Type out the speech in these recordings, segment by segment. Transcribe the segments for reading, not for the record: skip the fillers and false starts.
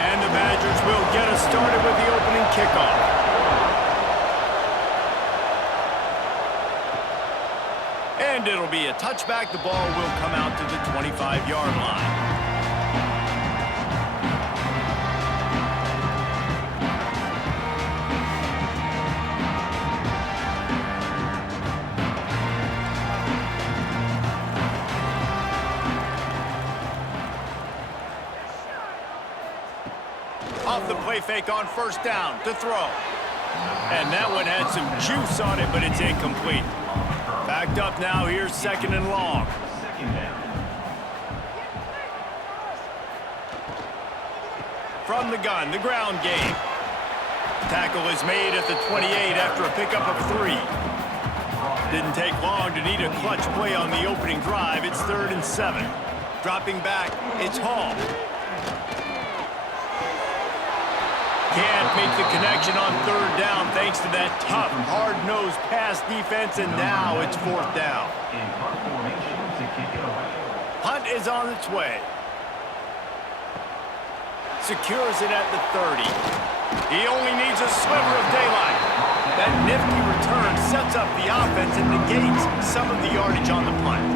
And the Badgers will get us started with the opening kickoff. And it'll be a touchback. The ball will come out to the 25-yard line. Off the play fake on first down to throw. And that one had some juice on it, but it's incomplete. Backed up now, here's second and long. From the gun, the ground game. Tackle is made at the 28 after a pickup of 3. Didn't take long to need a clutch play on the opening drive. It's 3rd and 7. Dropping back, it's Hall. Can't make the connection on 3rd down thanks to that tough, hard-nosed pass defense, and now it's 4th down. Hunt is on its way. Secures it at the 30. He only needs a sliver of daylight. That nifty return sets up the offense and negates some of the yardage on the punt.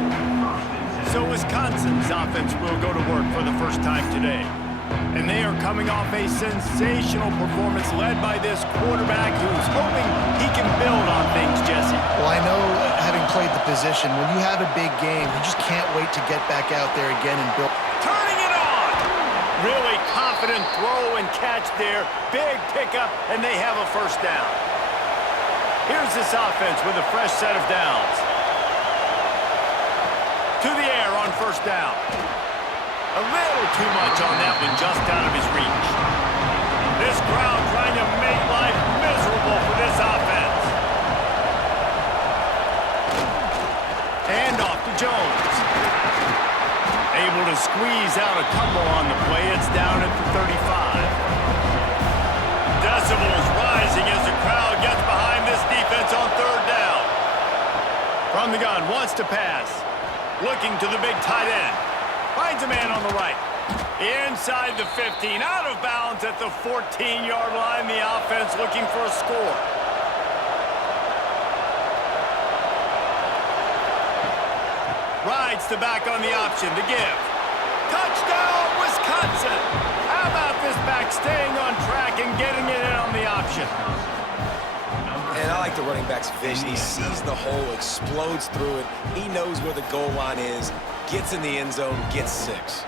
So Wisconsin's offense will go to work for the first time today. And they are coming off a sensational performance led by this quarterback who's hoping he can build on things, Jesse. Well, I know, having played the position, when you have a big game, you just can't wait to get back out there again and build. Turning it on! Really confident throw and catch there. Big pickup, and they have a first down. Here's this offense with a fresh set of downs. To the air on first down. A little too much on that one, just out of his reach. This crowd trying to make life miserable for this offense. And off to Jones. Able to squeeze out a couple on the play. It's down at the 35. Decibels rising as the crowd gets behind this defense on 3rd down. From the gun, wants to pass. Looking to the big tight end. Finds a man on the right. Inside the 15. Out of bounds at the 14-yard line. The offense looking for a score. Rides to back on the option to give. Touchdown, Wisconsin! How about this back staying on track and getting it in on the option? And I like the running back's vision. He sees the hole, explodes through it. He knows where the goal line is, gets in the end zone, gets 6.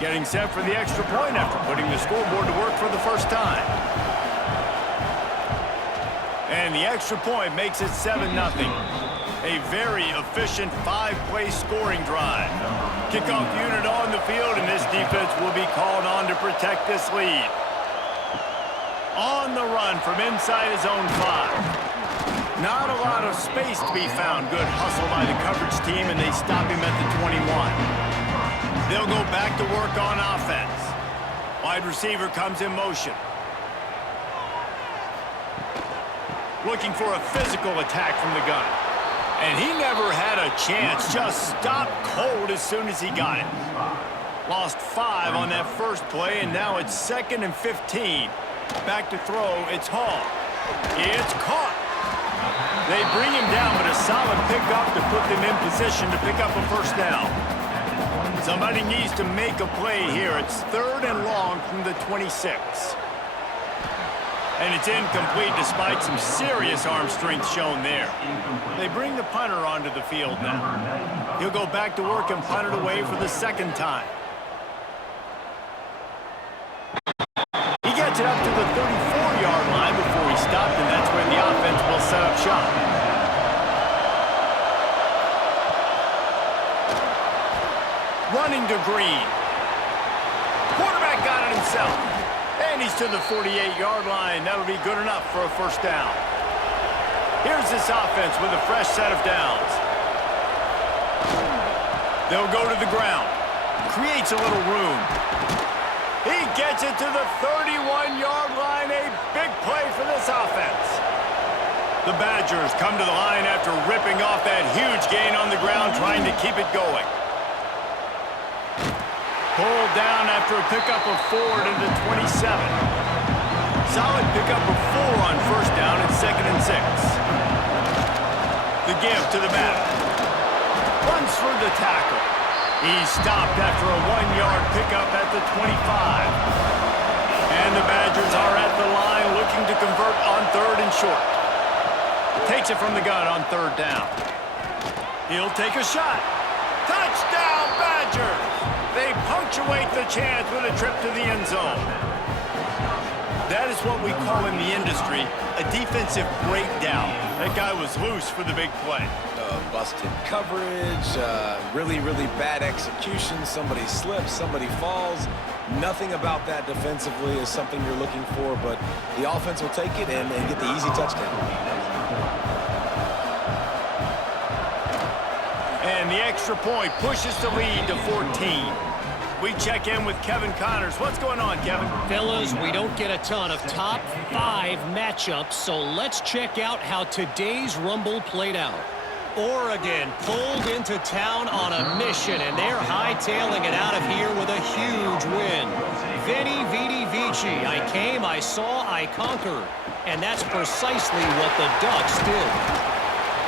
Getting set for the extra point after putting the scoreboard to work for the first time. And the extra point makes it 7-0. A very efficient 5-play scoring drive. Kickoff unit on the field, and this defense will be called on to protect this lead. On the run from inside his own 5. Not a lot of space to be found. Good hustle by the coverage team, and they stop him at the 21. They'll go back to work on offense. Wide receiver comes in motion. Looking for a physical attack from the gun. And he never had a chance. Just stopped cold as soon as he got it. Lost 5 on that first play, and now it's 2nd and 15. Back to throw, it's Hall. It's caught. They bring him down, but a solid pickup to put them in position to pick up a first down. Somebody needs to make a play here. It's 3rd and long from the 26. And it's incomplete despite some serious arm strength shown there. They bring the punter onto the field now. He'll go back to work and punt it away for the 2nd time. He gets it up to the 34-yard line before he stopped, and that's where the offense will set up shop. Running to Green. Quarterback got it himself. And he's to the 48-yard line. That'll be good enough for a first down. Here's this offense with a fresh set of downs. They'll go to the ground. Creates a little room. He gets it to the 31-yard line. A big play for this offense. The Badgers come to the line after ripping off that huge gain on the ground, trying to keep it going. Pulled down after a pickup of 4 to the 27. Solid pickup of 4 on first down and 2nd and 6. The give to the back. Runs through the tackle. He's stopped after a 1-yard pickup at the 25. And the Badgers are at the line looking to convert on 3rd and short. Takes it from the gun on 3rd down. He'll take a shot. Touchdown, Badgers! They punctuate the chance with a trip to the end zone. That is what we call in the industry a defensive breakdown. That guy was loose for the big play. Busted coverage, really, really bad execution. Somebody slips, somebody falls. Nothing about that defensively is something you're looking for, but the offense will take it and get the easy touchdown. And the extra point pushes the lead to 14. We check in with Kevin Connors. What's going on, Kevin? Fellas, we don't get a ton of top 5 matchups, so let's check out how today's Rumble played out. Oregon pulled into town on a mission, and they're hightailing it out of here with a huge win. Veni, vidi, vici. I came, I saw, I conquered. And that's precisely what the Ducks did.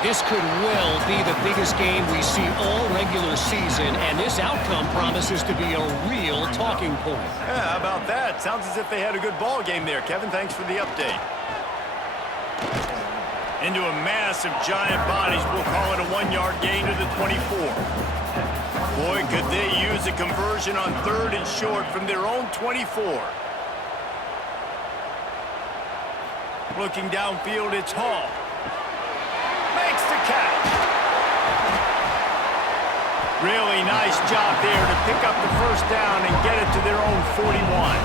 This could well be the biggest game we see all regular season, and this outcome promises to be a real talking point. Yeah, how about that? Sounds as if they had a good ball game there. Kevin, thanks for the update. Into a mass of giant bodies, we'll call it a 1-yard gain to the 24. Boy, could they use a conversion on 3rd and short from their own 24. Looking downfield, it's Hall. Makes the catch. Really nice job there to pick up the first down and get it to their own 41.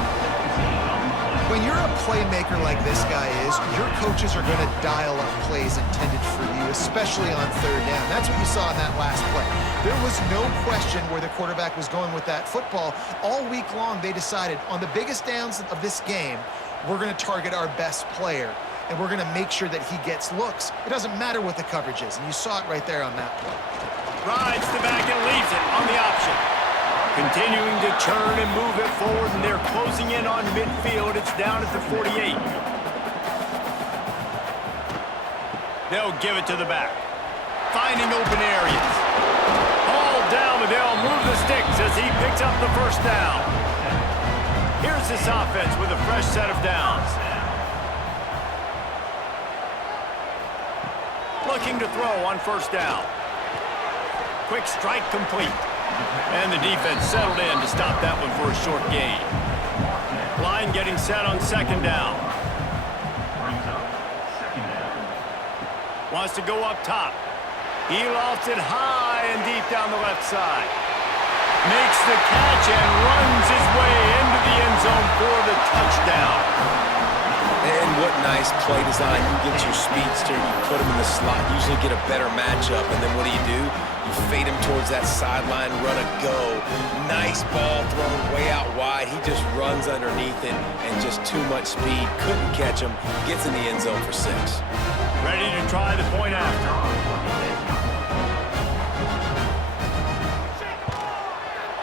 When you're a playmaker like this guy is, your coaches are going to dial up plays intended for you, especially on 3rd down. That's what you saw in that last play. There was no question where the quarterback was going with that football. All week long, they decided on the biggest downs of this game, we're going to target our best player, and we're going to make sure that he gets looks. It doesn't matter what the coverage is, and you saw it right there on that play. Rides the back and leaves it on the option. Continuing to turn and move it forward, and they're closing in on midfield. It's down at the 48. They'll give it to the back. Finding open areas. All down, but they'll move the sticks as he picks up the first down. Here's this offense with a fresh set of downs. Looking to throw on first down. Quick strike complete. And the defense settled in to stop that one for a short gain. Line getting set on 2nd down. Wants to go up top. He lofts it high and deep down the left side. Makes the catch and runs his way into the end zone for the touchdown. And what nice play design. You get your speedster, you put him in the slot, usually get a better matchup, and then what do? You fade him towards that sideline, run a go. Nice ball thrown way out wide. He just runs underneath it, and just too much speed. Couldn't catch him. Gets in the end zone for 6. Ready to try the point after.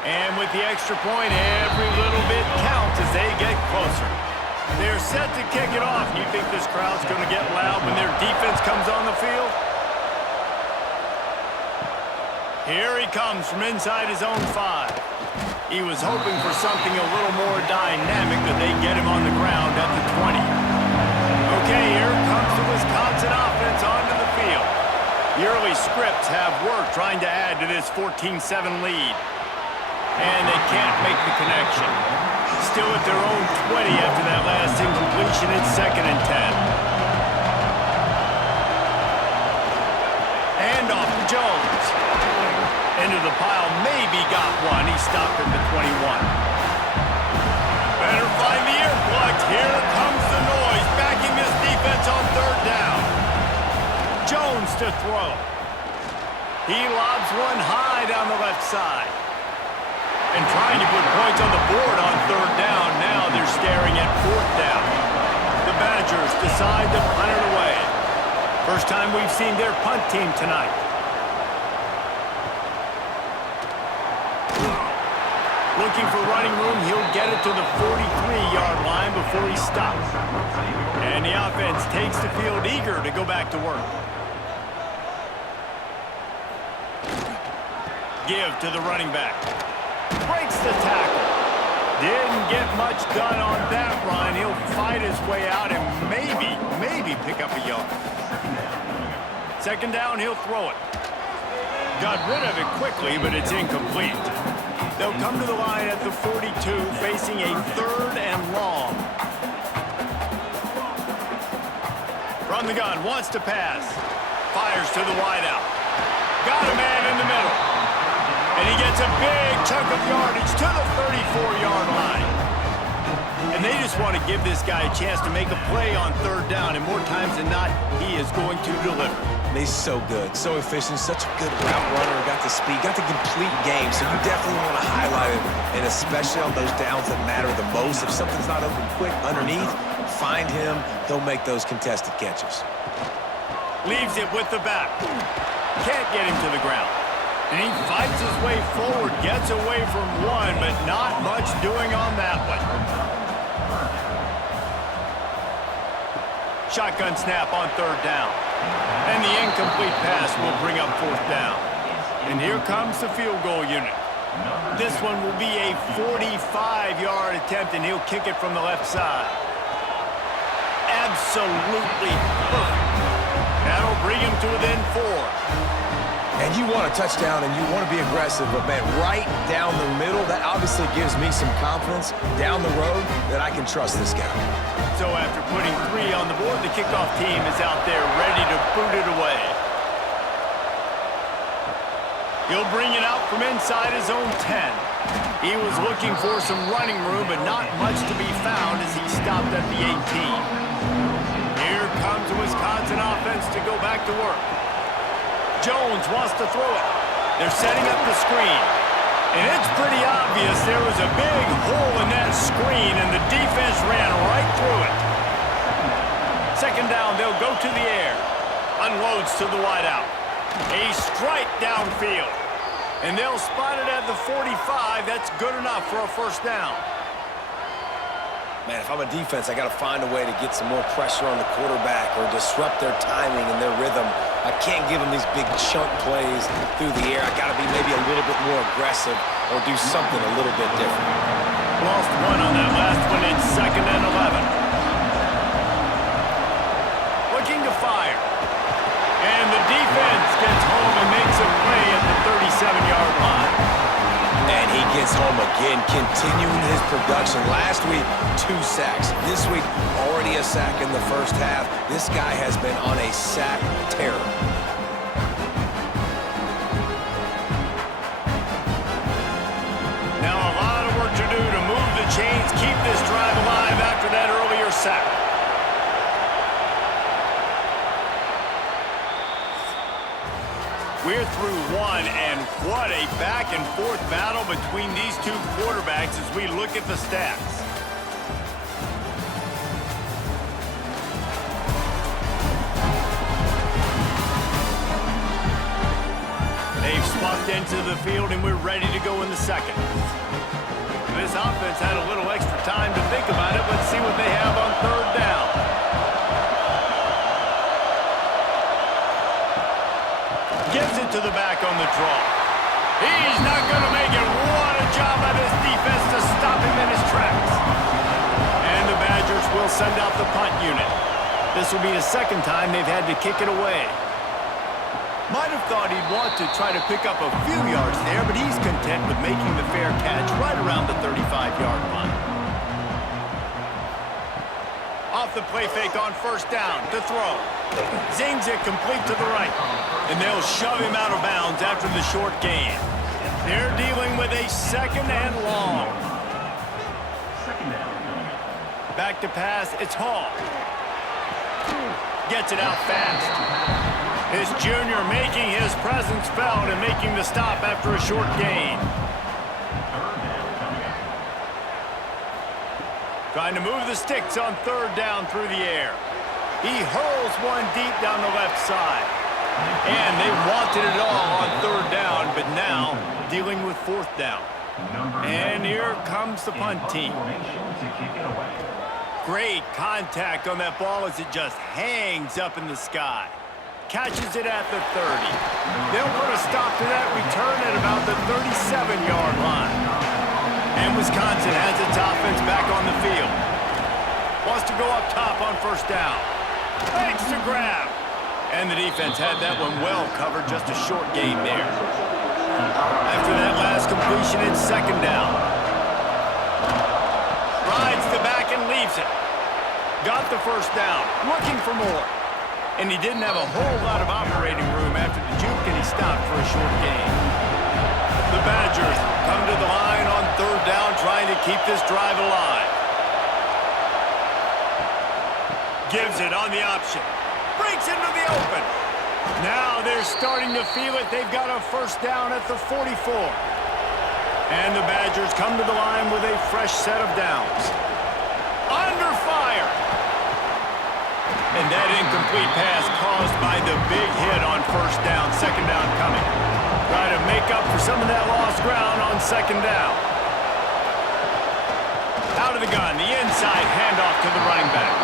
And with the extra point, every little bit counts as they get closer. They're set to kick it off. You think this crowd's going to get loud when their defense comes on the field? Here he comes from inside his own 5. He was hoping for something a little more dynamic, but they get him on the ground at the 20. Okay, here comes the Wisconsin offense onto the field. The early scripts have worked trying to add to this 14-7 lead. And they can't make the connection. Still at their own 20 after that last incompletion. It's 2nd and 10. Handoff to Jones. Into the pile, maybe got one. He stopped at the 21. Better find the earplugs. Here comes the noise, backing this defense on 3rd down. Jones to throw. He lobs one high down the left side. And trying to put points on the board on 3rd down. Now they're staring at 4th down. The Badgers decide to punt it away. First time we've seen their punt team tonight. Looking for running room, he'll get it to the 43-yard line before he stops. And the offense takes the field eager to go back to work. Give to the running back. Breaks the tackle. Didn't get much done on that run. He'll fight his way out and maybe pick up a yard. Second down, he'll throw it. Got rid of it quickly, but it's incomplete. They'll come to the line at the 42, facing a 3rd and long. From the gun, wants to pass. Fires to the wideout. Got a man in the middle. And he gets a big chunk of yardage to the 34-yard line. And they just want to give this guy a chance to make a play on 3rd down, and more times than not, he is going to deliver. He's so good, so efficient, such a good route runner, got the speed, got the complete game, so you definitely want to highlight it, and especially on those downs that matter the most. If something's not open quick underneath, find him, he'll make those contested catches. Leaves it with the back. Can't get him to the ground. And he fights his way forward, gets away from one, but not much doing on that one. Shotgun snap on 3rd down. And the incomplete pass will bring up 4th down. And here comes the field goal unit. This one will be a 45-yard attempt, and he'll kick it from the left side. Absolutely perfect. That'll bring him to within 4. And you want a touchdown and you want to be aggressive, but man, right down the middle, that obviously gives me some confidence down the road that I can trust this guy. So after putting 3 on the board, the kickoff team is out there ready to boot it away. He'll bring it out from inside his own 10. He was looking for some running room, but not much to be found as he stopped at the 18. Here comes the Wisconsin offense to go back to work. Jones wants to throw it. They're setting up the screen. And it's pretty obvious there was a big hole in that screen, and the defense ran right through it. Second down, they'll go to the air. Unloads to the wideout. A strike downfield. And they'll spot it at the 45. That's good enough for a first down. Man, if I'm a defense, I got to find a way to get some more pressure on the quarterback or disrupt their timing and their rhythm. I can't give them these big chunk plays through the air. I got to be maybe a little bit more aggressive or do something a little bit different. Lost one on that last one. It's 2nd and 11. Looking to fire. And the defense gets home and makes a play at the 37-yard line. And he gets home again, continuing his production. Last week, 2 sacks. This week, already a sack in the first half. This guy has been on a sack terror. Now a lot of work to do to move the chains, keep this drive alive after that earlier sack. We're through one, and what a back-and-forth battle between these two quarterbacks as we look at the stats. They've swapped into the field, and we're ready to go in the second. This offense had a little extra time to think about it. Let's see what they have on 3rd down. Gives it to the back on the draw. He's not going to make it. What a job by this defense to stop him in his tracks. And the Badgers will send out the punt unit. This will be the second time they've had to kick it away. Might have thought he'd want to try to pick up a few yards there, but he's content with making the fair catch right around the 35-yard line. Off the play fake on 1st down to throw. Zings it complete to the right. And they'll shove him out of bounds after the short gain. They're dealing with a 2nd and long. Back to pass, it's Hall. Gets it out fast. His junior making his presence felt and making the stop after a short gain. Trying to move the sticks on 3rd down through the air. He hurls one deep down the left side. And they wanted it all on third down, but now dealing with fourth down. And here comes the punt team. Great contact on that ball as it just hangs up in the sky. Catches it at the 30. They'll put a stop to that return at about the 37-yard line. And Wisconsin has its offense back on the field. Wants to go up top on first down. Makes the grab. And the defense had that one well covered, just a short gain there. After that last completion, it's second down. Rides the back and leaves it. Got the first down, looking for more. And he didn't have a whole lot of operating room after the juke, and he stopped for a short gain. The Badgers come to the line on third down, trying to keep this drive alive. Gives it on the option. Breaks into the open. Now they're starting to feel it. They've got a first down at the 44. And the Badgers come to the line with a fresh set of downs. Under fire. And that incomplete pass caused by the big hit on first down. Second down coming. Try to make up for some of that lost ground on second down. Out of the gun, the inside handoff to the running back.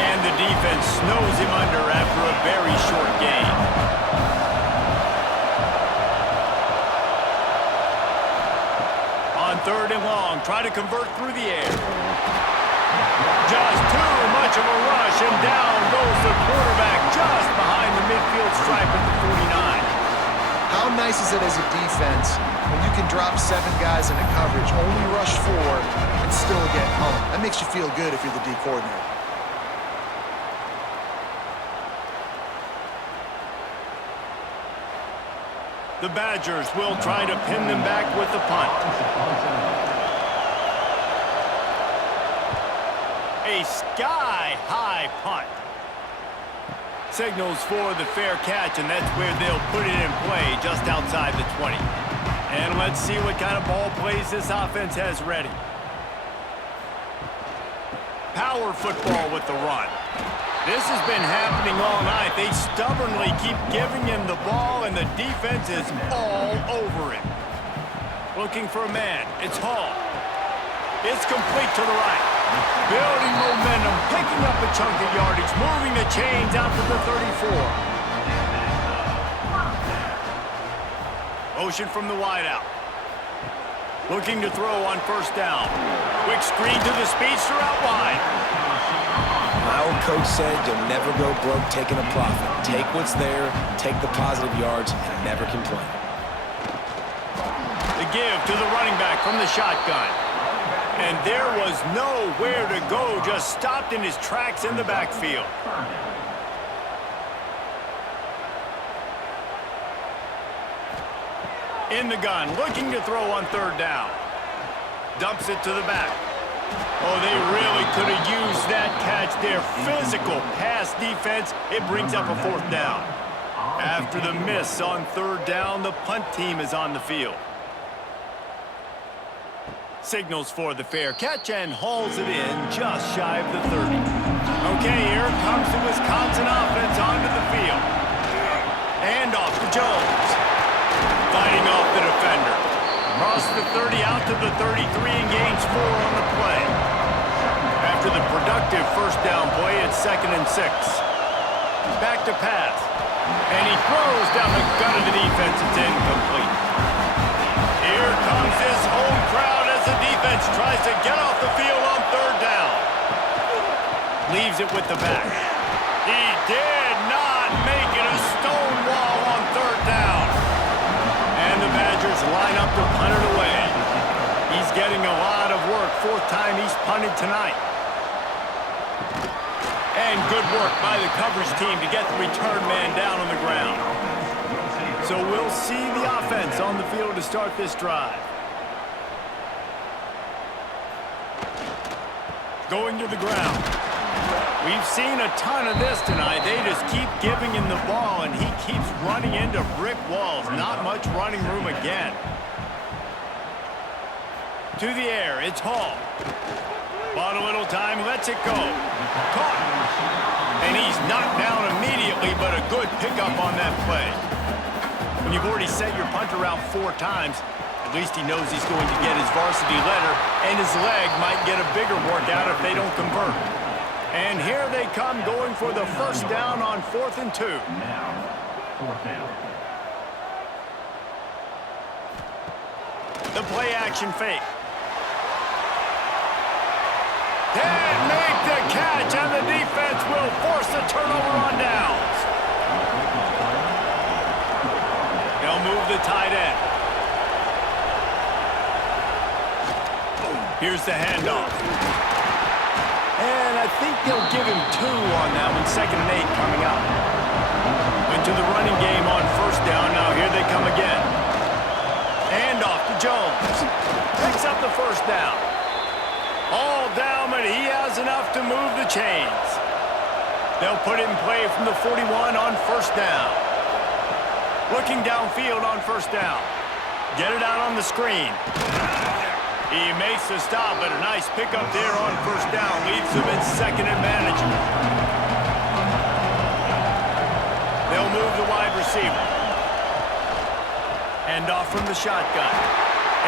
And the defense snows him under after a very short gain. On third and long, try to convert through the air. Just too much of a rush, and down goes the quarterback just behind the midfield stripe at the 49. How nice is it as a defense when you can drop 7 guys into coverage, only rush 4, and still get home? That makes you feel good if you're the D coordinator. The Badgers will try to pin them back with the punt. A sky-high punt. Signals for the fair catch, and that's where they'll put it in play, just outside the 20. And let's see what kind of ball plays this offense has ready. Power football with the run. This has been happening all night. They stubbornly keep giving him the ball, and the defense is all over it. Looking for a man. It's Hall. It's complete to the right. Building momentum, picking up a chunk of yardage, moving the chains out to the 34. Motion from the wideout. Looking to throw on first down. Quick screen to the speedster out wide. My old coach said you'll never go broke taking a profit. Take what's there, take the positive yards, and never complain. The give to the running back from the shotgun. And there was nowhere to go, just stopped in his tracks in the backfield. In the gun, looking to throw on third down. Dumps it to the back. Oh, they really could have used that catch there. Physical pass defense. It brings up a fourth down. After the miss on third down, the punt team is on the field. Signals for the fair catch and hauls it in just shy of the 30. Okay, here comes the Wisconsin offense onto the field. And off to Jones. Fighting off the defender. Across the 30 out to the 33 and gains 4 on the play. After the productive first down play, it's 2nd and 6. Back to pass. And he throws down the gut of the defense. It's incomplete. Here comes this home crowd as the defense tries to get off the field on third down. Leaves it with the back. He did not make it a stone wall on third down. And the Badgers line up to punt it away. He's getting a lot of work. 4th time he's punted tonight. And good work by the coverage team to get the return man down on the ground. So we'll see the offense on the field to start this drive. Going to the ground. We've seen a ton of this tonight. They just keep giving him the ball, and he keeps running into brick walls. Not much running room again. To the air, it's Hall. Bought a little time, lets it go. Caught. And he's knocked down immediately, but a good pickup on that play. When you've already set your punter out 4 times, at least he knows he's going to get his varsity letter, and his leg might get a bigger workout if they don't convert. And here they come, going for the first down on 4th and 2. Now, 4th down. The play action fake. Can't make the catch, and the defense will force the turnover on downs. They'll move the tight end. Here's the handoff. And I think they'll give him 2 on that one, 2nd and 8 coming up. Went to the running game on 1st down. Now here they come again. Handoff to Jones. Picks up the 1st down. All down, but he has enough to move the chains. They'll put it in play from the 41 on 1st down. Looking downfield on 1st down. Get it out on the screen. He makes the stop, but a nice pickup there on 1st down. Leaves them in 2nd and manageable. They'll move the wide receiver. Hand off from the shotgun.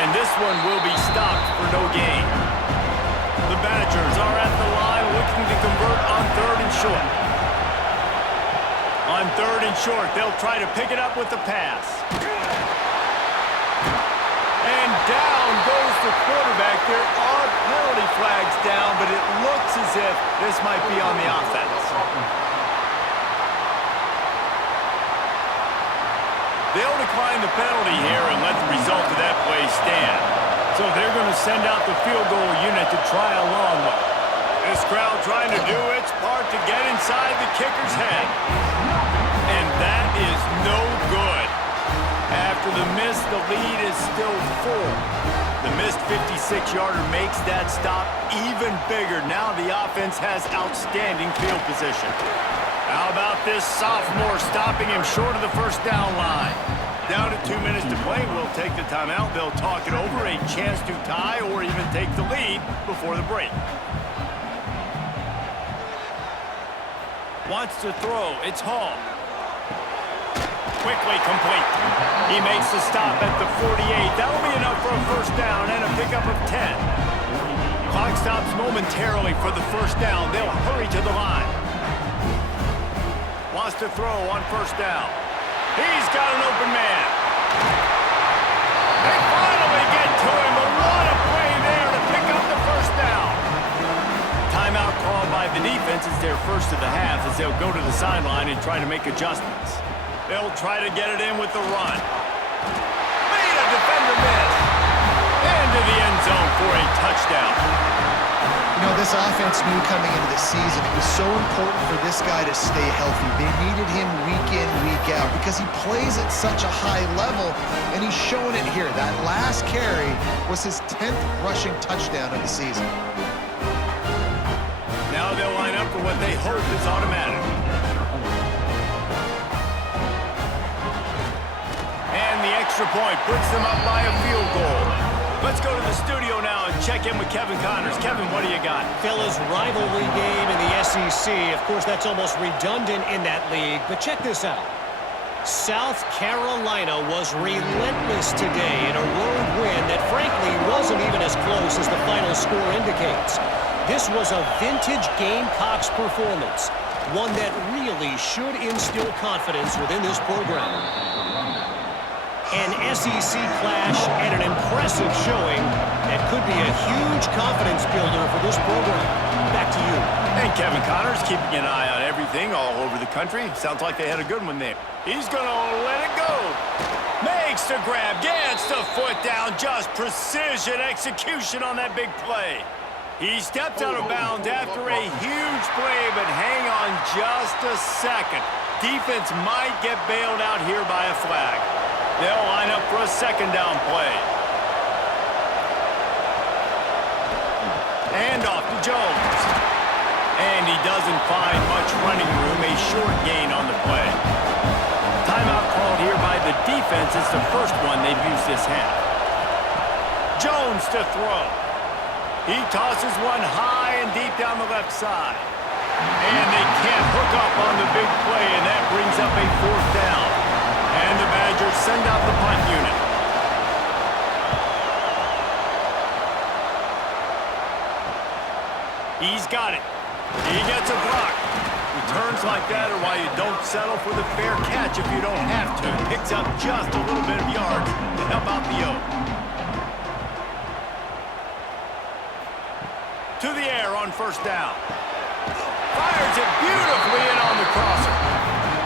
And this one will be stopped for no gain. The Badgers are at the line looking to convert on 3rd and short. On 3rd and short, they'll try to pick it up with the pass. And down goes the quarterback. There are penalty flags down, but it looks as if this might be on the offense. They'll decline the penalty here and let the result of that play stand. So they're going to send out the field goal unit to try a long one. This crowd trying to do its part to get inside the kicker's head. And that is no good. After the miss, the lead is still 4. The missed 56-yarder makes that stop even bigger. Now the offense has outstanding field position. How about this sophomore stopping him short of the 1st down line? Down to 2 minutes to play. We'll take the timeout. They'll talk it over. A chance to tie or even take the lead before the break. Wants to throw. It's Hall. Quickly complete. He makes the stop at the 48. That'll be enough for a 1st down and a pickup of 10. Clock stops momentarily for the 1st down. They'll hurry to the line. Wants to throw on 1st down. He's got an open man. They finally get to him, but what a play there to pick up the 1st down. Timeout called by the defense is their first of the half as they'll go to the sideline and try to make adjustments. They'll try to get it in with the run. Made a defender miss. Into the end zone for a touchdown. You know, this offense knew coming into the season it was so important for this guy to stay healthy. They needed him week in, week out because he plays at such a high level, and he's showing it here. That last carry was his 10th rushing touchdown of the season. Now they'll line up for what they hope is automatic. And the extra point puts them up by a field goal. Let's go to the studio now and check in with Kevin Connors. Kevin, what do you got? Fellas, rivalry game in the SEC. Of course, that's almost redundant in that league. But check this out. South Carolina was relentless today in a road win that frankly wasn't even as close as the final score indicates. This was a vintage Gamecocks performance, one that really should instill confidence within this program. An SEC clash and an impressive showing that could be a huge confidence builder for this program. Back to you. And Kevin Connors keeping an eye on everything all over the country. Sounds like they had a good one there. He's going to let it go. Makes the grab, gets the foot down. Just precision execution on that big play. He stepped out of bounds after a huge play, but hang on just a second. Defense might get bailed out here by a flag. They'll line up for a 2nd down play. Hand off to Jones. And he doesn't find much running room, a short gain on the play. Timeout called here by the defense. It's the first one they've used this half. Jones to throw. He tosses one high and deep down the left side. And they can't hook up on the big play, and that brings up a 4th down. And the Badgers send out the punt unit. He's got it. He gets a block. Returns like that are why you don't settle for the fair catch if you don't have to. Picks up just a little bit of yards to help out the O. To the air on 1st down. Fires it beautifully in on the crosser.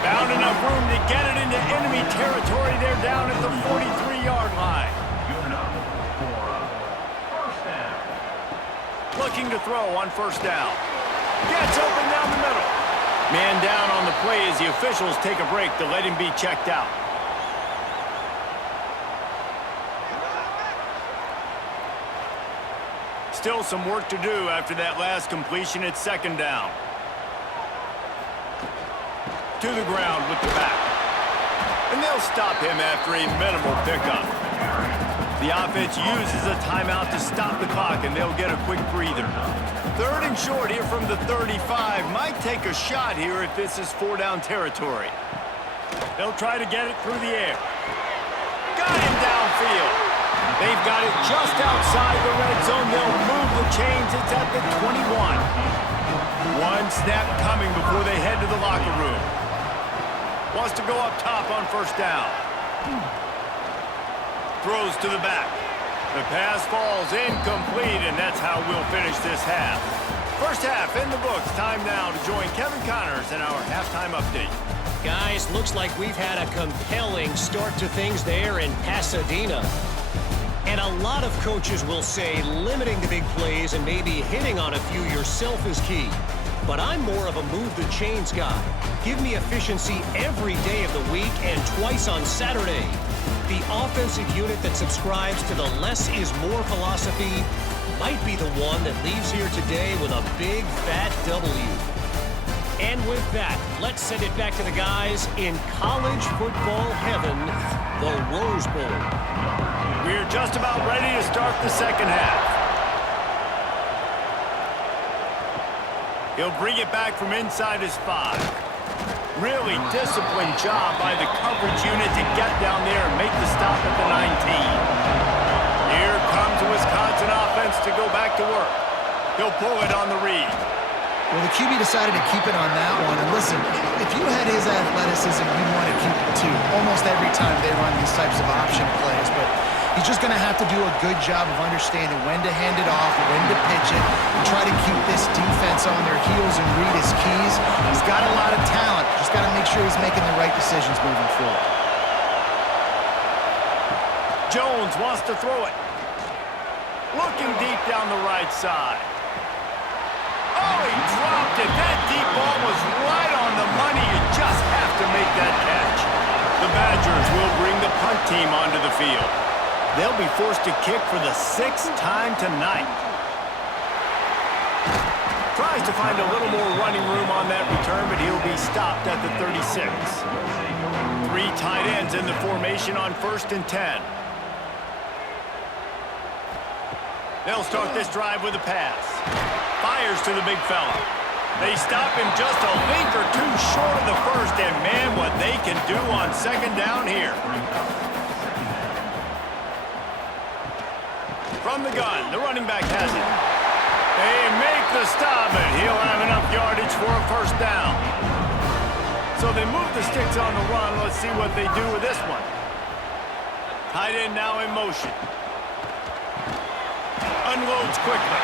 Found enough room to get it into enemy territory. They're down at the 43-yard line. Good enough for first down. Looking to throw on 1st down. Gets open down the middle. Man down on the play as the officials take a break to let him be checked out. Still some work to do after that last completion at 2nd down. To the ground with the back. And they'll stop him after a minimal pickup. The offense uses a timeout to stop the clock, and they'll get a quick breather. 3rd and short here from the 35. Might take a shot here if this is 4-down territory. They'll try to get it through the air. Got him downfield. They've got it just outside the red zone. They'll move the chains. It's at the 21. One snap coming before they head to the locker room. Wants to go up top on 1st down. Throws to the back. The pass falls incomplete, and that's how we'll finish this half. 1st half in the books. Time now to join Kevin Connors in our halftime update. Guys, looks like we've had a compelling start to things there in Pasadena. And a lot of coaches will say limiting the big plays and maybe hitting on a few yourself is key. But I'm more of a move-the-chains guy. Give me efficiency every day of the week and twice on Saturday. The offensive unit that subscribes to the less is more philosophy might be the one that leaves here today with a big, fat W. And with that, let's send it back to the guys in college football heaven, the Rose Bowl. We're just about ready to start the 2nd half. He'll bring it back from inside his 5. Really disciplined job by the coverage unit to get down there and make the stop at the 19. Here comes the Wisconsin offense to go back to work. He'll pull it on the read. Well, the QB decided to keep it on that one. And listen, if you had his athleticism, you'd want to keep it too. Almost every time they run these types of option plays. But he's just going to have to do a good job of understanding when to hand it off, when to pitch it, and try to keep this defense on their heels and read his keys. He's got a lot of talent. Just got to make sure he's making the right decisions moving forward. Jones wants to throw it. Looking deep down the right side. Oh, he dropped it. That deep ball was right on the money. You just have to make that catch. The Badgers will bring the punt team onto the field. They'll be forced to kick for the 6th time tonight. Tries to find a little more running room on that return, but he'll be stopped at the 36. 3 tight ends in the formation on 1st and 10. They'll start this drive with a pass. Fires to the big fella. They stop him just a link or two short of the 1st, and man, what they can do on 2nd down here. From the gun, the running back has it. They make the stop, and he'll have enough yardage for a 1st down. So they move the sticks on the run. Let's see what they do with this one. Tight end now in motion. Unloads quickly.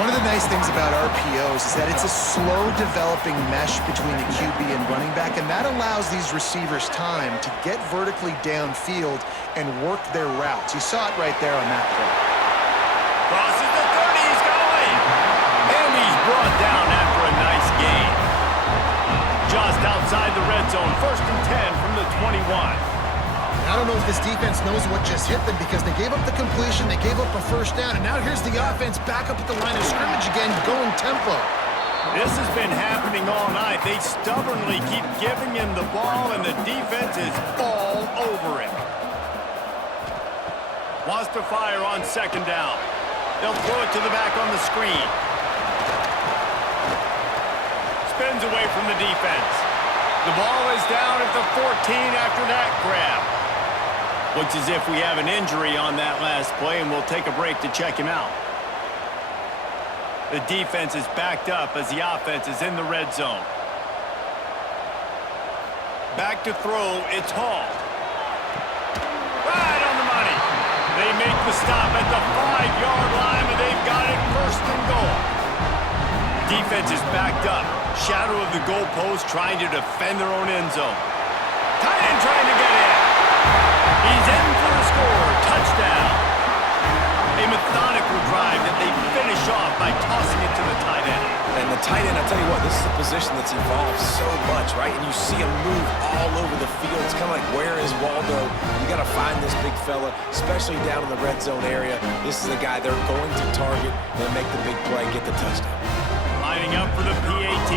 One of the nice things about RPOs is that it's a slow-developing mesh between the QB and running back, and that allows these receivers time to get vertically downfield and work their routes. You saw it right there on that play. Crosses the 30, he's going! And he's brought down after a nice gain. Just outside the red zone, 1st and 10 from the 21. I don't know if this defense knows what just hit them because they gave up the completion, they gave up a 1st down, and now here's the offense back up at the line of scrimmage again, going tempo. This has been happening all night. They stubbornly keep giving him the ball, and the defense is all over him. Wants to fire on 2nd down. They'll throw it to the back on the screen. Spins away from the defense. The ball is down at the 14 after that grab. Looks as if we have an injury on that last play, and we'll take a break to check him out. The defense is backed up as the offense is in the red zone. Back to throw, it's Hall. Right on the money. They make the stop at the 5-yard line, and they've got it first and goal. Defense is backed up. Shadow of the goalpost trying to defend their own end zone. Tight end trying to get in. He's in for the score. Touchdown. A methodical drive that they finish off by tossing it to the tight end. And the tight end, I'll tell you what, this is a position that's evolved so much, right? And you see him move all over the field. It's kind of like, where is Waldo? You got to find this big fella, especially down in the red zone area. This is the guy they're going to target and make the big play, get the touchdown. Lining up for the PAT.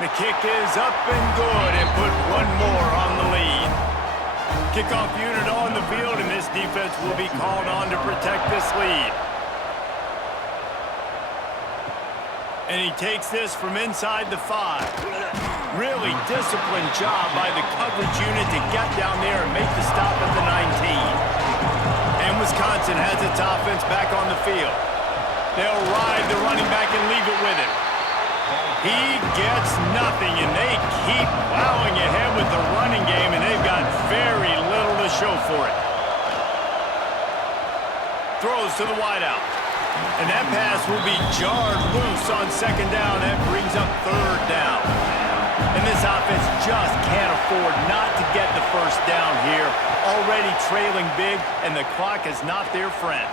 The kick is up and good and put one more on the lead. Kickoff unit on the field, and this defense will be called on to protect this lead. And he takes this from inside the 5. Really disciplined job by the coverage unit to get down there and make the stop at the 19. And Wisconsin has its offense back on the field. They'll ride the running back and leave it with him. He gets nothing, and they keep plowing ahead with the running game, and they've got very little to show for it. Throws to the wideout. And that pass will be jarred loose on second down. That brings up third down. And this offense just can't afford not to get the first down here. Already trailing big, and the clock is not their friend.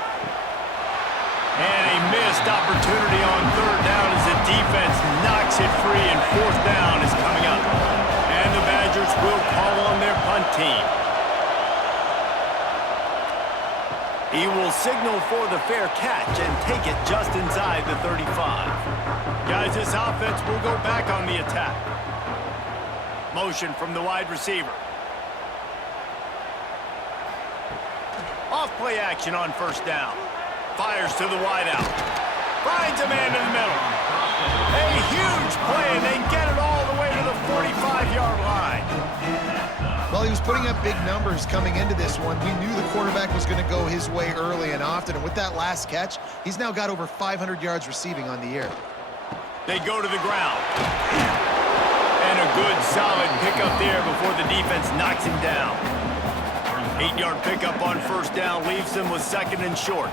And a missed opportunity on third down as the defense knocks it free, and fourth down is coming up. And the Badgers will call on their punt team. He will signal for the fair catch and take it just inside the 35. Guys, this offense will go back on the attack. Motion from the wide receiver. Off play action on first down. Fires to the wideout. Finds a man in the middle. A huge play, and they get it all the way to the 45-yard line. Well, he was putting up big numbers coming into this one. We knew the quarterback was going to go his way early and often, and with that last catch, he's now got over 500 yards receiving on the year. They go to the ground. And a good, solid pickup there before the defense knocks him down. 8-yard pickup on first down leaves them with second and short.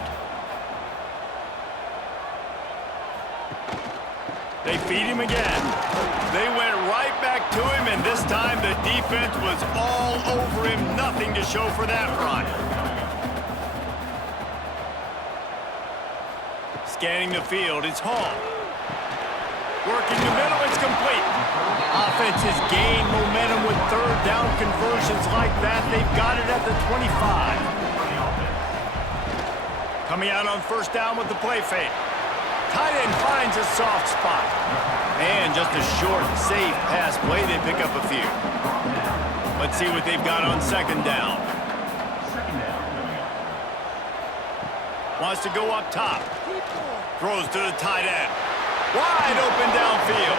They feed him again. They went right back to him, and this time the defense was all over him. Nothing to show for that run. Scanning the field, it's Hall. Working the middle, it's complete. Offense has gained momentum with third down conversions like that. They've got it at the 25. Coming out on first down with the play fake. Tight end finds a soft spot. And just a short, safe pass play. They pick up a few. Let's see what they've got on second down. Wants to go up top. Throws to the tight end. Wide open downfield.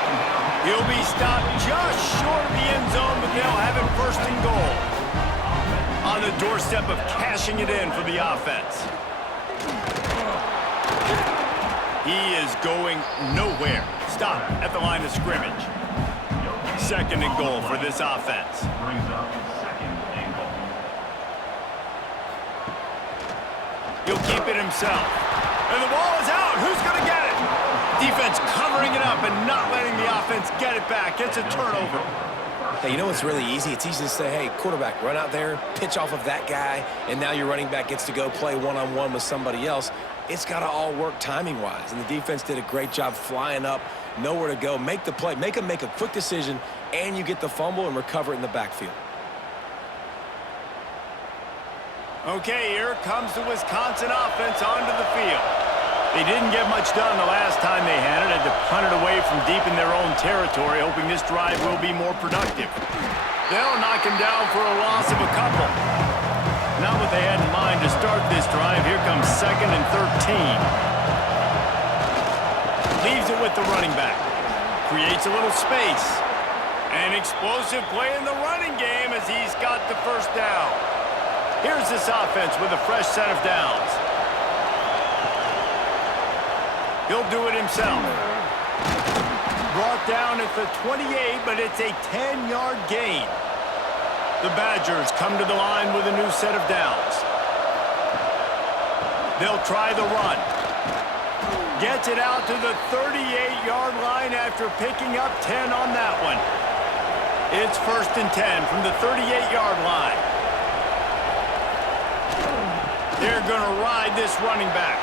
He'll be stopped just short of the end zone, but they'll have him first and goal. On the doorstep of cashing it in for the offense. He is going nowhere. Stop at the line of scrimmage. Second and goal for this offense. He'll keep it himself. And the ball is out. Who's going to get it? Defense covering it up and not letting the offense get it back. It's a turnover. Hey, you know what's really easy? It's easy to say, hey, quarterback, run out there, pitch off of that guy, and now your running back gets to go play one-on-one with somebody else. It's got to all work timing-wise, and the defense did a great job flying up, nowhere to go, make the play, make a quick decision, and you get the fumble and recover it in the backfield. Okay, here comes the Wisconsin offense onto the field. They didn't get much done the last time they had it. Had to punt it away from deep in their own territory, hoping this drive will be more productive. They'll knock him down for a loss of a couple. Not what they had in mind to start this drive. Here comes 2nd and 13. Leaves it with the running back. Creates a little space. An explosive play in the running game as he's got the first down. Here's this offense with a fresh set of downs. He'll do it himself. Brought down at the 28, but it's a 10-yard gain. The Badgers come to the line with a new set of downs. They'll try the run. Gets it out to the 38-yard line after picking up 10 on that one. It's 1st and 10 from the 38-yard line. They're going to ride this running back.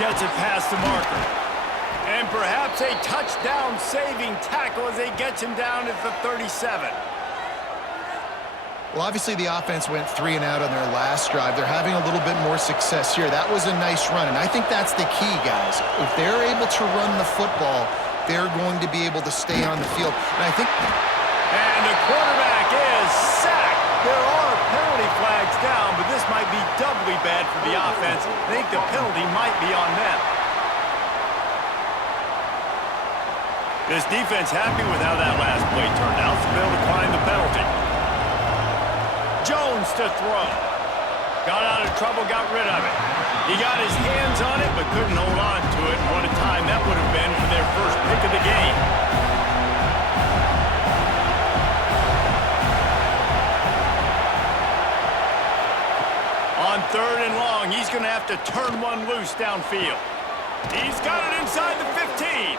Gets it past the marker. And perhaps a touchdown-saving tackle as they get him down at the 37. Well, obviously the offense went 3 and out on their last drive. They're having a little bit more success here. That was a nice run, and I think that's the key, guys. If they're able to run the football, they're going to be able to stay on the field. And I think... And the quarterback is sacked. There are penalty flags down, but this might be doubly bad for the offense. I think the penalty might be on them. This defense happy with how that last play turned out, so they'll decline the penalty. Jones to throw. Got out of trouble, got rid of it. He got his hands on it, but couldn't hold on to it. What a time that would have been for their first pick of the game. On 3rd and long, he's going to have to turn one loose downfield. He's got it inside the 15.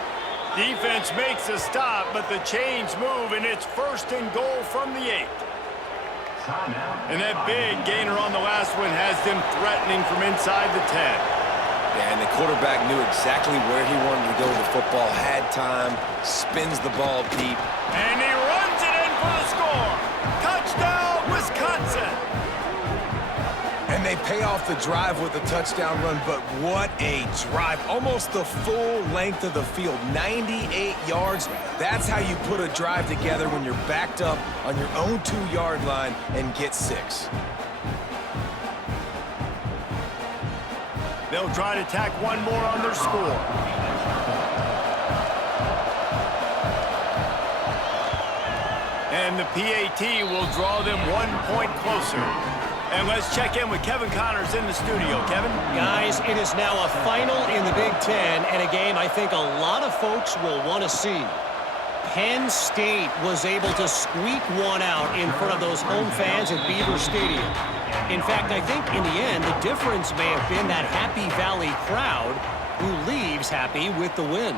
Defense makes a stop, but the chains move, and it's 1st and goal from the 8. And that big gainer on the last one has them threatening from inside the 10. Yeah, and the quarterback knew exactly where he wanted to go with the football, had time, spins the ball deep. And he runs it in for the score. Touchdown, Wisconsin. And they pay off the drive with a touchdown run, but what a drive. Almost the full length of the field, 98 yards. That's how you put a drive together when you're backed up on your own 2-yard line and get 6. They'll try to tack one more on their score. And the PAT will draw them 1 point closer. And let's check in with Kevin Connors in the studio. Kevin? Guys, it is now a final in the Big Ten and a game I think a lot of folks will want to see. Penn State was able to squeak one out in front of those home fans at Beaver Stadium. In fact, I think in the end, the difference may have been that Happy Valley crowd who leaves happy with the win.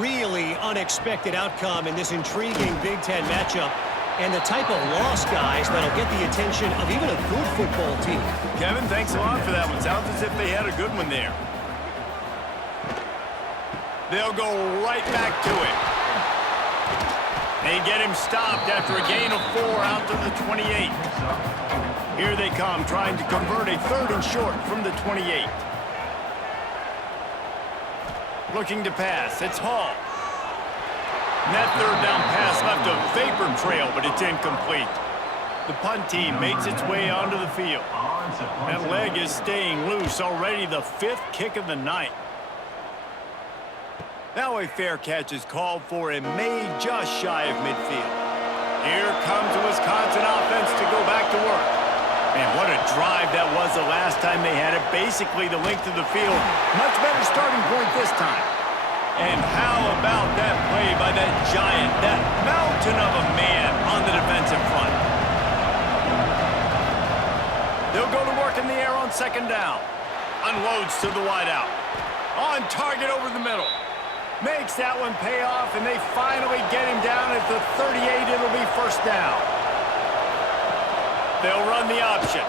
Really unexpected outcome in this intriguing Big Ten matchup. And the type of loss, guys, that'll get the attention of even a good football team. Kevin, thanks a lot for that one. Sounds as if they had a good one there. They'll go right back to it. They get him stopped after a gain of 4 out to the 28. Here they come, trying to convert a 3rd and short from the 28. Looking to pass. It's Hall. And that 3rd down pass left a vapor trail, but it's incomplete. The punt team makes its way onto the field. That leg is staying loose, already the 5th kick of the night. Now a fair catch is called for and made just shy of midfield. Here comes the Wisconsin offense to go back to work. And what a drive that was the last time they had it, basically the length of the field. Much better starting point this time. And how about that play by that giant, that mountain of a man on the defensive front? They'll go to work in the air on 2nd down. Unloads to the wideout. On target over the middle. Makes that one pay off, and they finally get him down at the 38. It'll be 1st down. They'll run the option.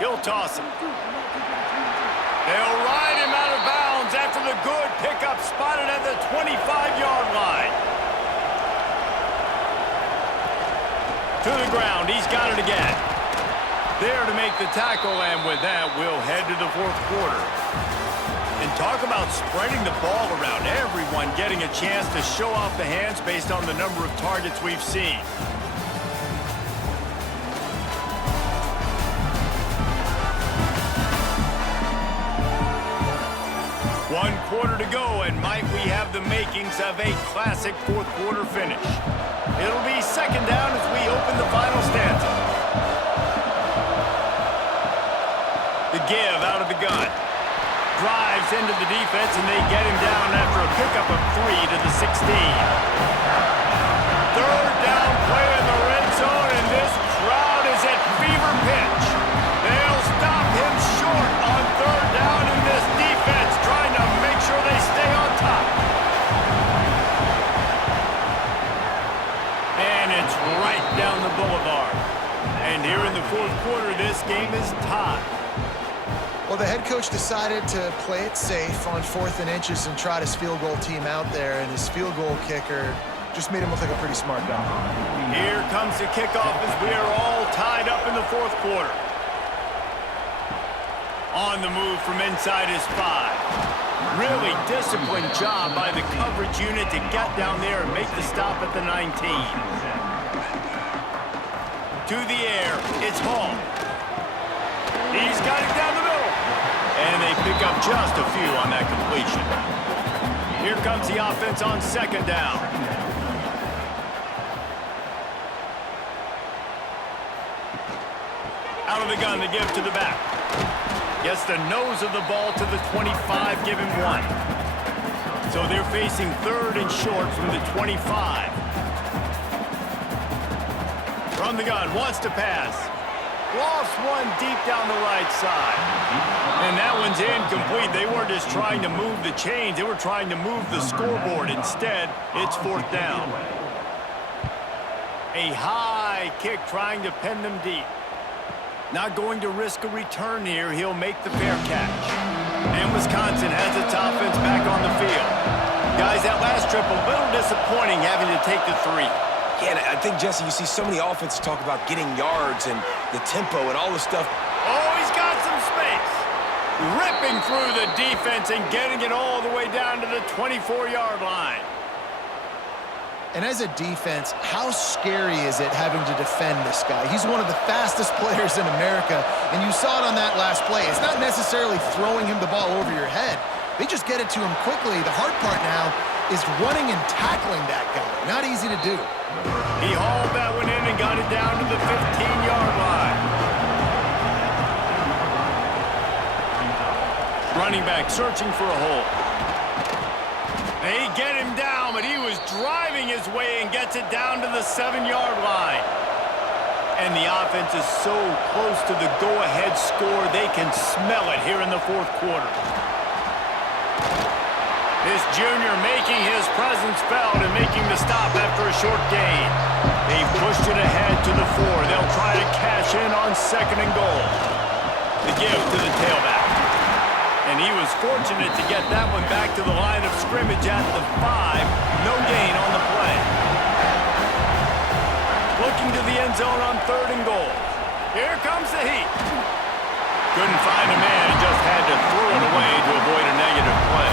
He'll toss him. They'll ride him out of bounds after the good pickup spotted at the 25-yard line. To the ground. He's got it again. There to make the tackle, and with that, we'll head to the 4th quarter. And talk about spreading the ball around. Everyone getting a chance to show off the hands based on the number of targets we've seen. the makings of a classic fourth-quarter finish. It'll be second down as we open the final stanza. The give out of the gun. Drives into the defense, and they get him down after a pickup of 3 to the 16. Third down play in the red zone, and this crowd is at fever pitch. They'll stop him short on third down in this defense, trying to make sure they stay on top. And it's right down the boulevard. And here in the fourth quarter, this game is tied. Well, the head coach decided to play it safe on 4th and inches and trot his field goal team out there, and his field goal kicker just made him look like a pretty smart guy. Here comes the kickoff as we are all tied up in the fourth quarter. On the move from inside his 5. Really disciplined job by the coverage unit to get down there and make the stop at the 19. To the air, it's Hall. He's got it down the middle. And they pick up just a few on that completion. Here comes the offense on second down. Out of the gun, the give to the back. Gets the nose of the ball to the 25, give him 1. So they're facing third and short from the 25. From the gun, wants to pass. Lost one deep down the right side. And that one's incomplete. They weren't just trying to move the chains. They were trying to move the scoreboard. Instead, it's fourth down. A high kick trying to pen them deep. Not going to risk a return here. He'll make the fair catch. And Wisconsin has its offense back on the field. Guys, that last trip, a little disappointing having to take the 3. Yeah, and I think, Jesse, you see so many offenses talk about getting yards and the tempo and all this stuff. Oh, he's got some space. Ripping through the defense and getting it all the way down to the 24-yard line. And as a defense, how scary is it having to defend this guy? He's one of the fastest players in America, and you saw it on that last play. It's not necessarily throwing him the ball over your head. They just get it to him quickly. The hard part now is running and tackling that guy. Not easy to do. He hauled that one in and got it down to the 15-yard line. Running back searching for a hole. They get him down, but he was driving his way and gets it down to the 7-yard line. And the offense is so close to the go-ahead score, they can smell it here in the fourth quarter. This junior making his presence felt and making the stop after a short gain. They pushed it ahead to the 4. They'll try to cash in on second and goal. The give to the tailback. And he was fortunate to get that one back to the line of scrimmage at the 5. No gain on the play. Looking to the end zone on third and goal. Here comes the heat. Couldn't find a man and just had to throw it away to avoid a negative play.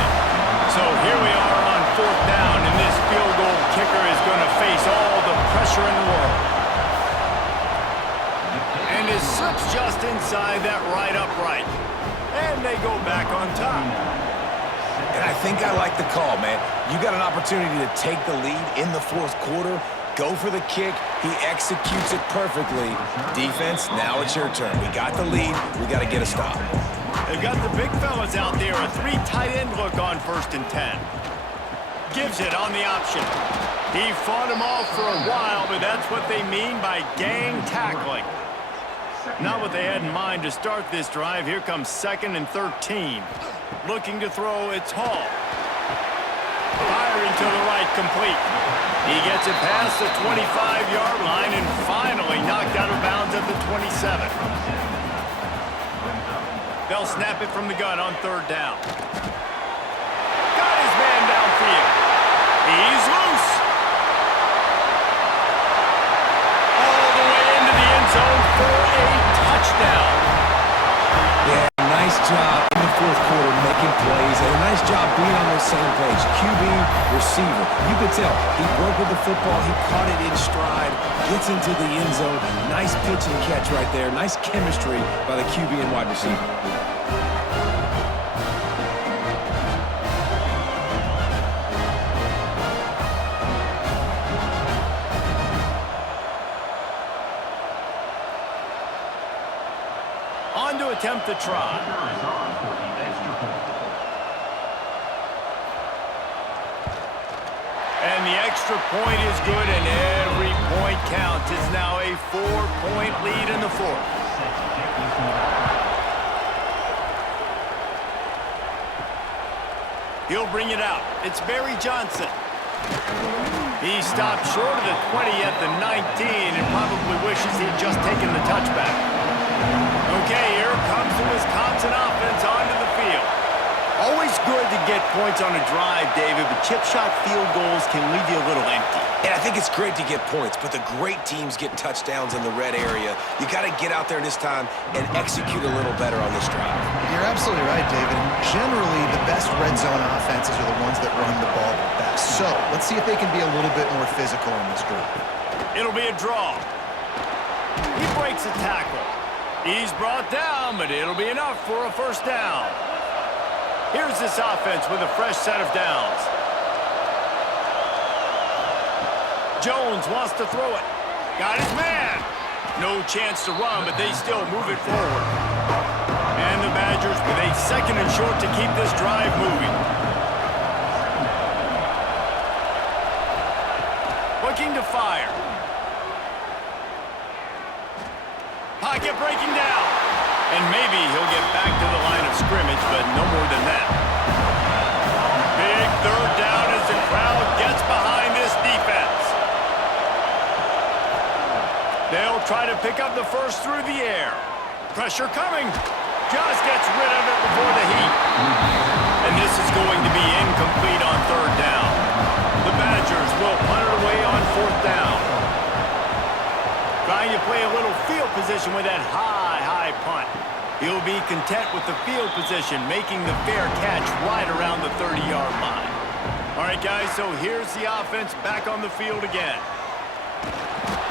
So here we are on fourth down, and this field goal kicker is going to face all the pressure in the world. And it slips just inside that right upright. And they go back on top. And I think I like the call, man. You got an opportunity to take the lead in the fourth quarter. Go for the kick. He executes it perfectly. Defense, now it's your turn. We got the lead. We got to get a stop. They've got the big fellas out there. A 3 tight end look on 1st and 10. Gives it on the option. He fought him off for a while, but that's what they mean by gang tackling. Not what they had in mind to start this drive. Here comes 2nd and 13. Looking to throw, it's Hall. Firing to the right, complete. He gets it past the 25-yard line and finally knocked out of bounds at the 27. They'll snap it from the gun on third down. Got his man downfield. He's loose. All the way into the end zone for a touchdown. Yeah, nice job in the fourth quarter making plays, and a nice job being on the same page. QB, receiver. You could tell he broke with the football. He caught it in stride, gets into the end zone. Nice pitch and catch right there. Nice chemistry by the QB and wide receiver. on to attempt the try. Is on for the extra point. And the extra point is good, and every point counts. It's now a 4-point lead in the fourth. He'll bring it out. It's Barry Johnson. He stopped short of the 20 at the 19 and probably wishes he'd just taken the touchback. Okay, here comes the Wisconsin offense onto the field. Always good to get points on a drive, David, but chip shot field goals can leave you a little empty. And I think it's great to get points, but the great teams get touchdowns in the red area. You got to get out there this time and execute a little better on this drive. You're absolutely right, David. Generally, the best red zone offenses are the ones that run the ball the best. So let's see if they can be a little bit more physical in this group. It'll be a draw. He breaks a tackle. He's brought down, but it'll be enough for a first down. Here's this offense with a fresh set of downs. Jones wants to throw it. Got his man. No chance to run, but they still move it forward. And the Badgers with a 2nd and short to keep this drive moving. Looking to fire. Pocket breaking down. And maybe he'll get back to the line of scrimmage, but no more than that. Big 3rd down as the crowd gets behind this defense. They'll try to pick up the first through the air. Pressure coming. Just gets rid of it before the heat. And this is going to be incomplete on 3rd down. The Badgers will punt it away on 4th down. Trying to play a little field position with that high punt. He'll be content with the field position, making the fair catch right around the 30-yard line. All right, guys, so here's the offense back on the field again.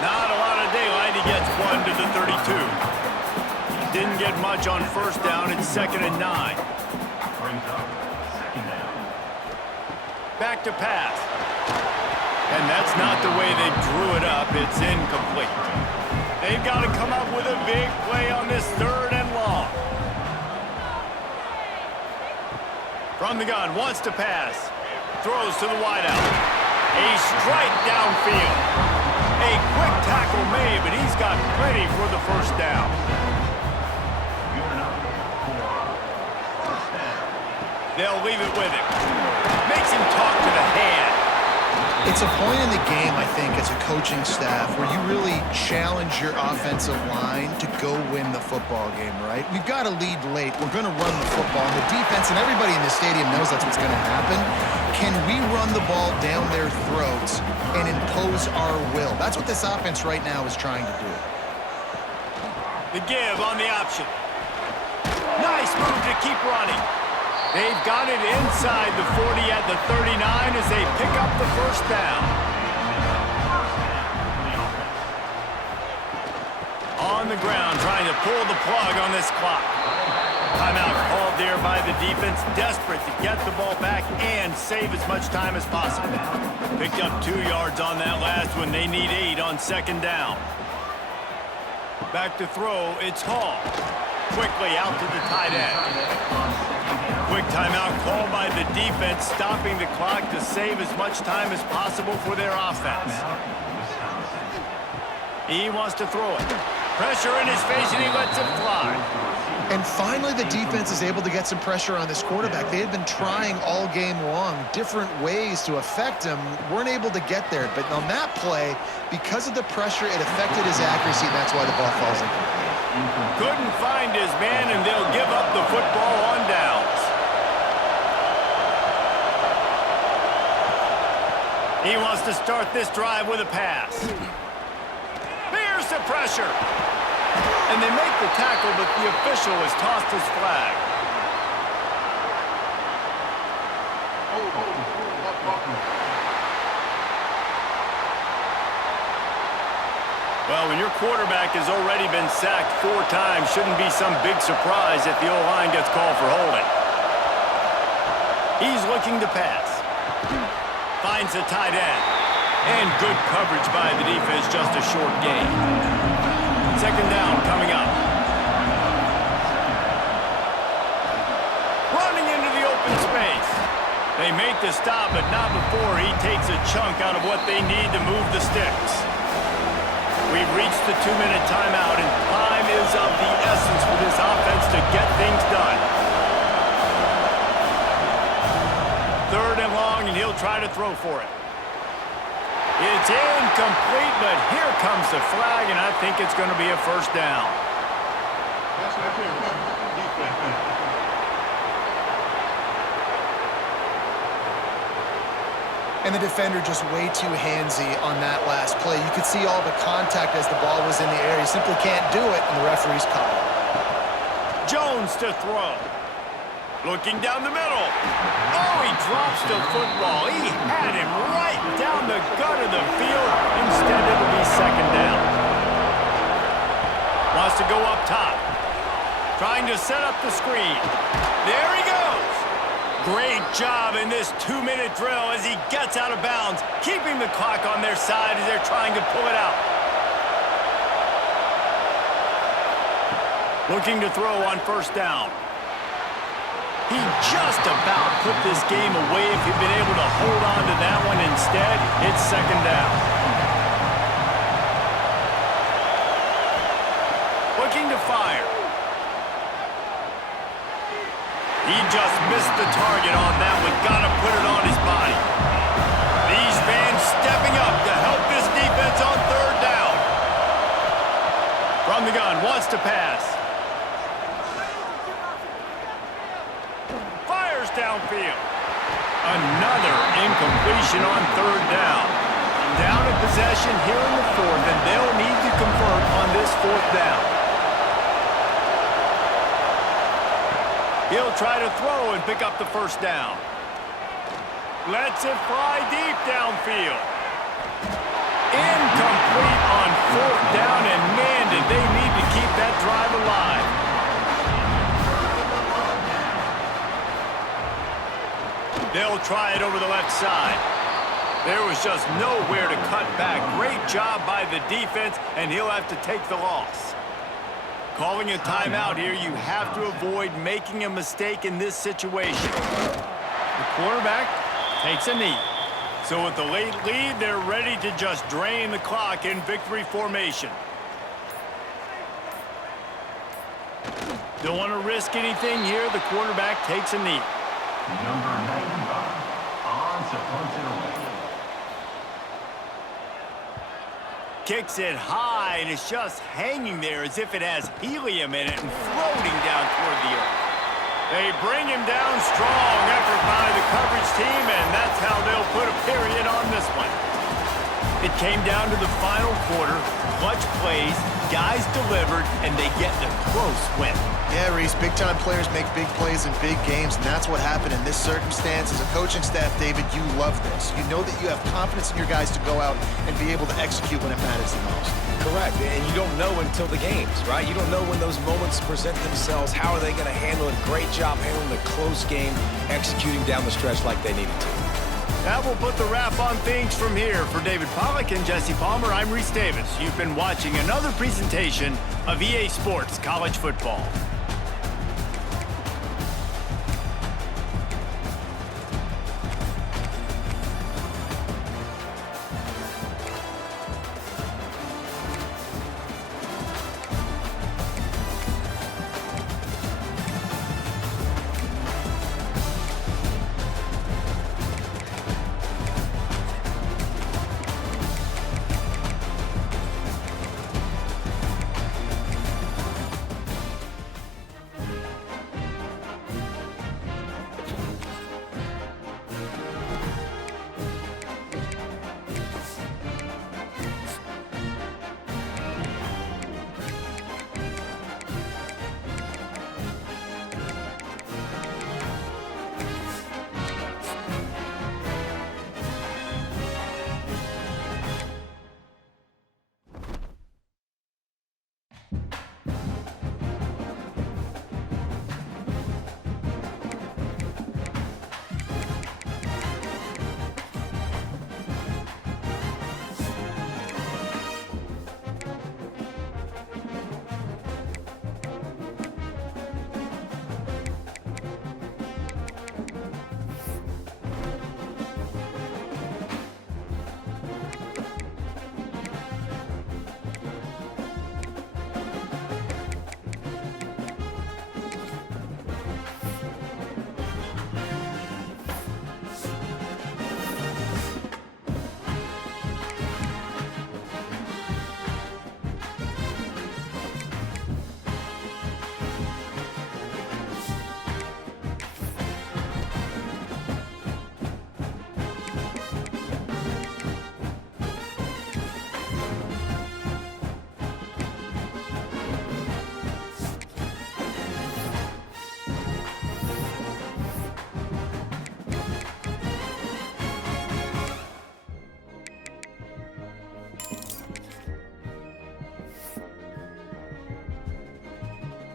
Not a lot of daylight. He gets 1 to the 32. Didn't get much on 1st down. It's 2nd and 9. Brings up 2nd down. Back to pass. And that's not the way they drew it up. It's incomplete. They've got to come up with a big play on this 3rd and long. From the gun, wants to pass. Throws to the wideout. A strike downfield. A quick tackle made, but he's got plenty for the first down. Good enough for first down. They'll leave it with him. Makes him talk to the hand. It's a point in the game, I think, as a coaching staff where you really challenge your offensive line to go win the football game, right? We've got to lead late. We're going to run the football. And the defense and everybody in the stadium knows that's what's going to happen. Can we run the ball down their throats and impose our will? That's what this offense right now is trying to do. The give on the option. Nice move to keep running. They've got it inside the 40 at the 39 as they pick up the first down. On the ground, trying to pull the plug on this clock. Timeout called there by the defense, desperate to get the ball back and save as much time as possible. Picked up 2 yards on that last one. They need 8 on 2nd down. Back to throw, it's Hall. Quickly out to the tight end. Quick timeout called by the defense, stopping the clock to save as much time as possible for their offense. He wants to throw it. Pressure in his face, and he lets it fly. And finally, the defense is able to get some pressure on this quarterback. They had been trying all game long different ways to affect him. Weren't able to get there. But on that play, because of the pressure, it affected his accuracy, and that's why the ball falls incomplete. Couldn't find his man, and they'll give up the football on downs. He wants to start this drive with a pass. Here's the pressure. And they make the tackle, but the official has tossed his flag. Well, when your quarterback has already been sacked 4 times, shouldn't be some big surprise if the O-line gets called for holding. He's looking to pass. Finds the tight end. And good coverage by the defense, just a short gain. 2nd down coming up. They make the stop, but not before he takes a chunk out of what they need to move the sticks. We've reached the 2-minute timeout, and time is of the essence for this offense to get things done. 3rd and long, and he'll try to throw for it. It's incomplete, but here comes the flag, and I think it's going to be a first down. And the defender just way too handsy on that last play. You could see all the contact as the ball was in the air. He simply can't do it, and the referee's caught it. Jones to throw. Looking down the middle. Oh, he drops the football. He had him right down the gut of the field. Instead, it'll be 2nd down. Wants to go up top. Trying to set up the screen. There he goes. Great job in this 2-minute drill as he gets out of bounds, keeping the clock on their side as they're trying to pull it out. Looking to throw on 1st down. He just about put this game away if he'd been able to hold on to that one. Instead, it's 2nd down. Looking to fire. He just missed the target on that one. Got to put it on his body. These fans stepping up to help this defense on 3rd down. From the gun, wants to pass. Fires downfield. Another incompletion on 3rd down. Down in possession here in the 4th, and they'll need to convert on this 4th down. He'll try to throw and pick up the 1st down. Lets it fly deep downfield. Incomplete on 4th down, and man, did they need to keep that drive alive. They'll try it over the left side. There was just nowhere to cut back. Great job by the defense, and he'll have to take the loss. Calling a timeout here, you have to avoid making a mistake in this situation. The quarterback takes a knee. So with the late lead, they're ready to just drain the clock in victory formation. Don't want to risk anything here. The quarterback takes a knee. Number 95 on to punt it away. Kicks it high, and it's just hanging there as if it has helium in it and floating down toward the earth. They bring him down strong. Effort by the coverage team, and that's how they'll put a period on this one. It came down to the final quarter. Clutch plays, guys delivered, and they get the close win. Yeah, Reese, big-time players make big plays in big games, and that's what happened in this circumstance. As a coaching staff, David, you love this. You know that you have confidence in your guys to go out and be able to execute when it matters the most. Correct, and you don't know until the games, right? You don't know when those moments present themselves. How are they going to handle it? Great job handling the close game, executing down the stretch like they needed to. That will put the wrap on things from here. For David Pollack and Jesse Palmer, I'm Reese Davis. You've been watching another presentation of EA Sports College Football.